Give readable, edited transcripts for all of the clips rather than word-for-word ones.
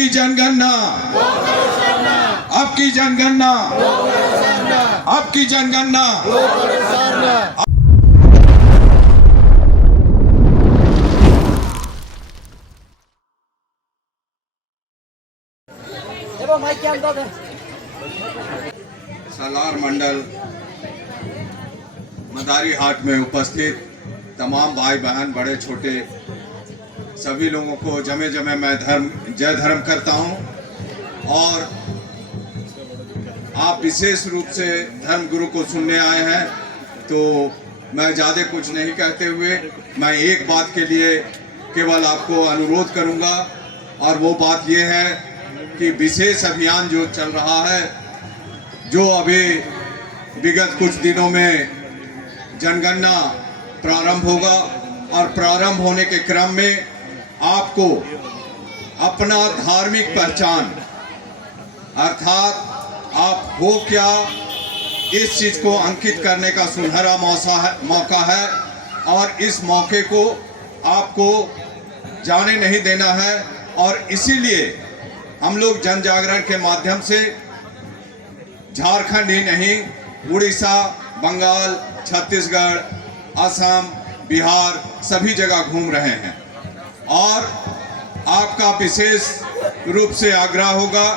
आपकी जनगणना, आपकी जनगणना, आपकी जनगणना। सालार मंडल मदारी हाट में उपस्थित तमाम भाई बहन बड़े छोटे सभी लोगों को जमे जमे मैं जय धर्म करता हूं। और आप विशेष रूप से धर्म गुरु को सुनने आए हैं, तो मैं ज़्यादा कुछ नहीं कहते हुए मैं एक बात के लिए केवल आपको अनुरोध करूंगा, और वो बात ये है कि विशेष अभियान जो चल रहा है, जो अभी विगत कुछ दिनों में जनगणना प्रारंभ होगा, और प्रारंभ होने के क्रम में आपको अपना धार्मिक पहचान अर्थात आप हो क्या, इस चीज को अंकित करने का सुनहरा मौका है। और इस मौके को आपको जाने नहीं देना है, और इसीलिए हम लोग जन जागरण के माध्यम से झारखंड ही नहीं, उड़ीसा, बंगाल, छत्तीसगढ़, असम, बिहार सभी जगह घूम रहे हैं। और आपका विशेष रूप से आग्रह होगा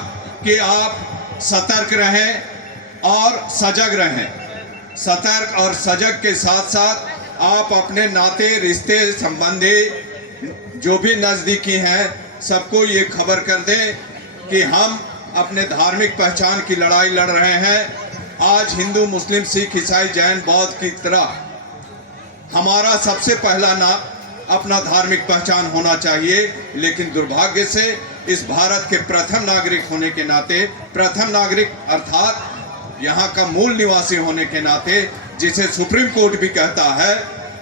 कि आप सतर्क रहें और सजग रहें। सतर्क और सजग के साथ साथ आप अपने नाते, रिश्ते, संबंधी जो भी नज़दीकी हैं सबको ये खबर कर दें कि हम अपने धार्मिक पहचान की लड़ाई लड़ रहे हैं। आज हिंदू, मुस्लिम, सिख, ईसाई, जैन, बौद्ध की तरह हमारा सबसे पहला नाम अपना धार्मिक पहचान होना चाहिए, लेकिन दुर्भाग्य से इस भारत के प्रथम नागरिक होने के नाते, प्रथम नागरिक अर्थात यहाँ का मूल निवासी होने के नाते, जिसे सुप्रीम कोर्ट भी कहता है,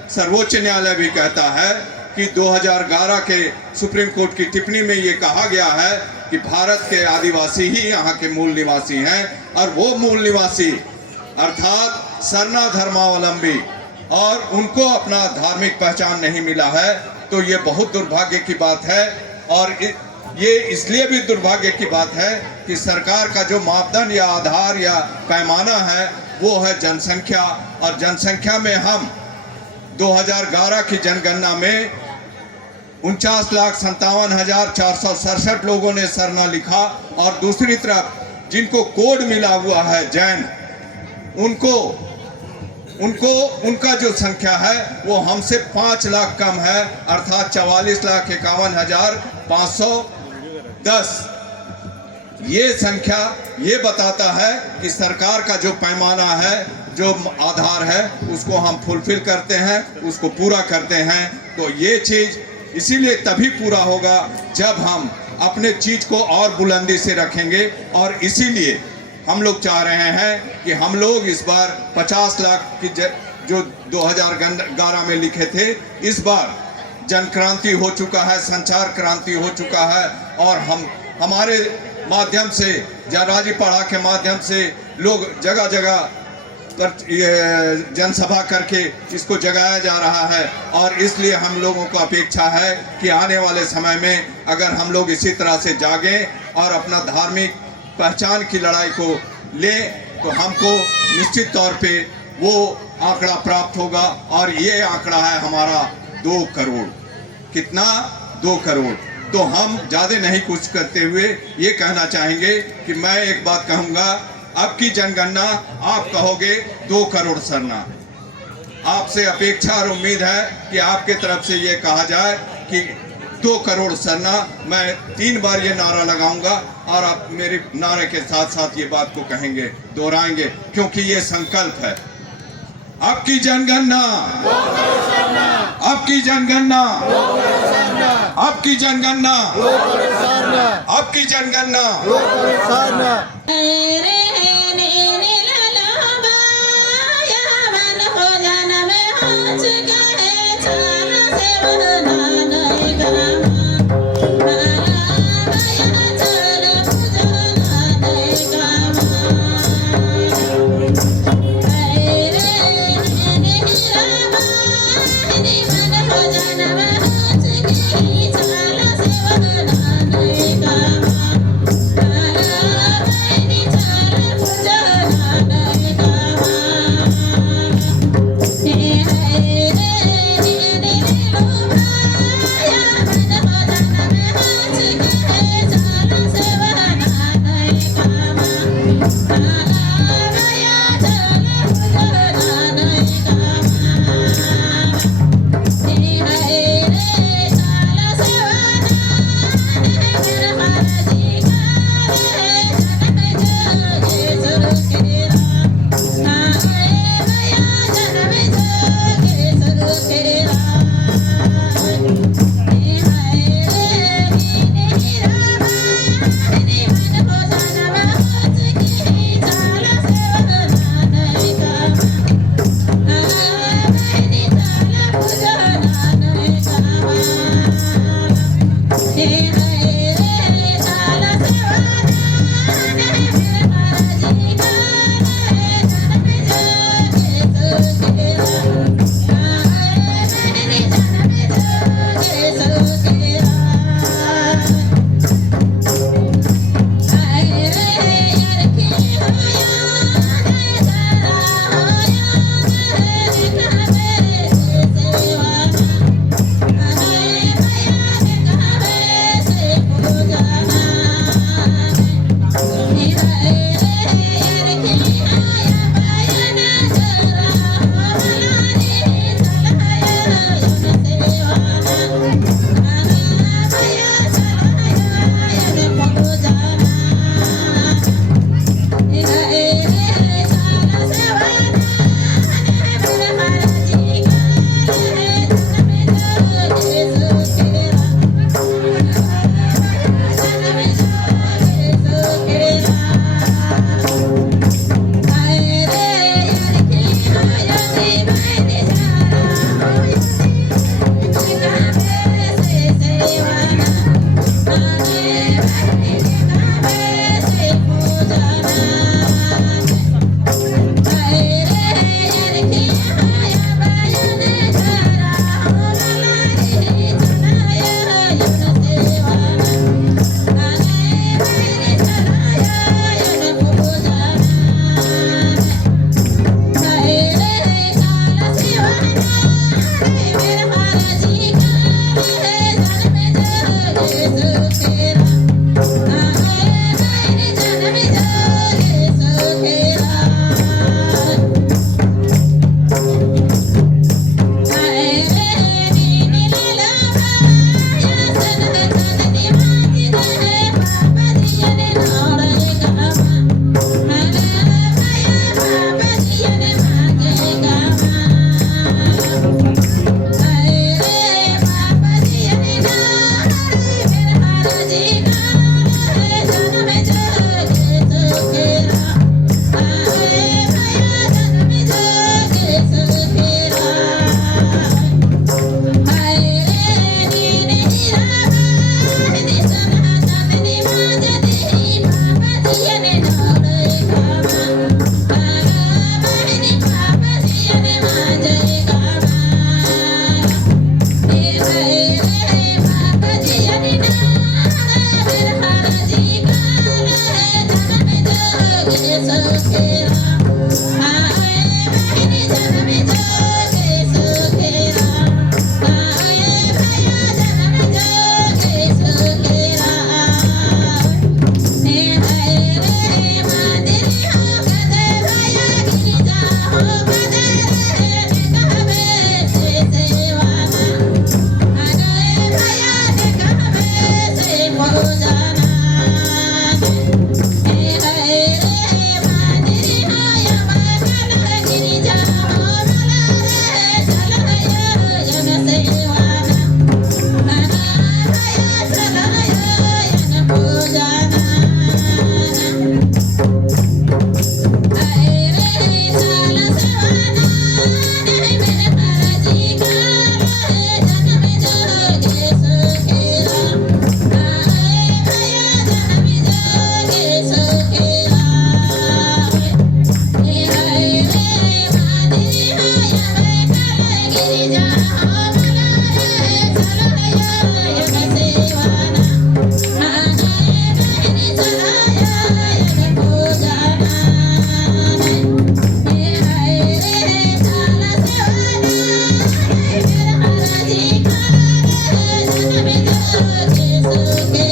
सर्वोच्च न्यायालय भी कहता है कि 2011 के सुप्रीम कोर्ट की टिप्पणी में ये कहा गया है कि भारत के आदिवासी ही यहाँ के मूल निवासी हैं, और वो मूल निवासी अर्थात सरना धर्मावलंबी, और उनको अपना धार्मिक पहचान नहीं मिला है, तो ये बहुत दुर्भाग्य की बात है। और ये इसलिए भी दुर्भाग्य की बात है कि सरकार का जो मापदंड या आधार या पैमाना है वो है जनसंख्या, और जनसंख्या में हम 2011 की जनगणना में 49,57,467 लोगों ने सरना लिखा, और दूसरी तरफ जिनको कोड मिला हुआ है जैन, उनका जो संख्या है वो हमसे 5 लाख कम है, अर्थात 44,51,510। ये संख्या ये बताता है कि सरकार का जो पैमाना है, जो आधार है, उसको हम फुलफिल करते हैं, उसको पूरा करते हैं। तो ये चीज़ इसीलिए तभी पूरा होगा जब हम अपने चीज़ को और बुलंदी से रखेंगे। और इसीलिए हम लोग चाह रहे हैं कि हम लोग इस बार 50 लाख की जो 2011 में लिखे थे, इस बार जन क्रांति हो चुका है, संचार क्रांति हो चुका है, और हमारे माध्यम से, राजी पढ़ा के माध्यम से लोग जगह जगह जनसभा करके इसको जगाया जा रहा है। और इसलिए हम लोगों को अपेक्षा है कि आने वाले समय में अगर हम लोग इसी तरह से जागें और अपना धार्मिक पहचान की लड़ाई को ले, तो हमको निश्चित तौर पे वो आंकड़ा प्राप्त होगा। और ये आंकड़ा है हमारा 2 करोड़। कितना? 2 करोड़। तो हम ज़्यादा नहीं कुछ करते हुए ये कहना चाहेंगे कि मैं एक बात कहूँगा, अब की जनगणना आप कहोगे 2 करोड़ सरना। आपसे अपेक्षा और उम्मीद है कि आपके तरफ से ये कहा जाए कि 2 करोड़ सरना। मैं 3 बार ये नारा लगाऊंगा, और आप मेरे नारे के साथ साथ ये बात को कहेंगे, दोहराएंगे, क्योंकि ये संकल्प है। आपकी जनगणना, आपकी जनगणना, आपकी जनगणना, आपकी जनगणना। हो जाना के